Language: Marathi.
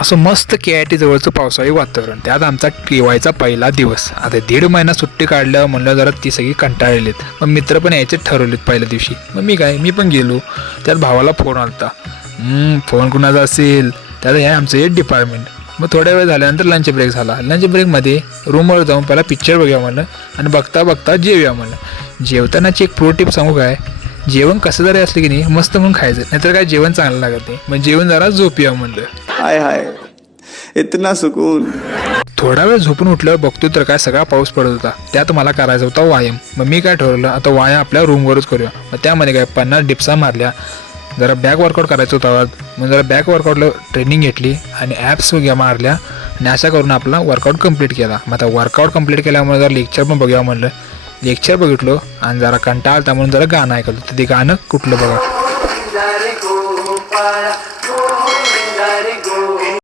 असं मस्त KIT जवळचं पावसाळी वातावरण, त्यात आमचा TYचा पहिला दिवस. आता 1.5 महिना सुट्टी काढल्यावर म्हणलं जरा ती सगळी कंटाळलेत. मग मित्र पण यायचे ठरवलेत पहिल्या दिवशी. मग मी पण गेलो. त्यात भावाला फोन आलता. फोन कुणाचा असेल, त्यात हे आमचं एक डिपार्टमेंट. मग थोड्या वेळ झाल्यानंतर लंच ब्रेक झाला. लंच ब्रेकमध्ये रूमवर जाऊन पहिला पिक्चर बघूया म्हणलं आणि बघता बघता जेवूया म्हणलं. जेवतानाची एक प्रो टिप सांगू काय, जेवण कसं जरी असलं की नाही मस्त म्हणून खायचं, नाहीतर काय जेवण चांगलं लागत नाही. मग जेवण जरा झोपूया म्हणलं. हाय हाय इतना सुकून. थोडा वेळ झोपून उठल्यावर बघतो तर काय सगळा पाऊस पडत होता. त्यात मला करायचा होता व्यायाम. मग मी काय ठरवलं, आता व्यायाम आपल्या रूमवरच करूया. मग त्यामध्ये काय 50 डिप्सा मारल्या. जरा बॅक वर्कआउट करायचं होता. मग जरा बॅक वर्कआउटला ट्रेनिंग घेतली आणि ॲप्स वगैरे मारल्या आणि अशा करून आपला वर्कआउट कंप्लीट केला. मग आता वर्कआउट कंप्लीट केल्यामुळे जरा लेक्चर पण बघूया म्हणलं. लेक्चर बघितलो आणि जरा कंटाळता म्हणून जरा गाणं ऐकलं. तर ते गाणं कुठलं बघा.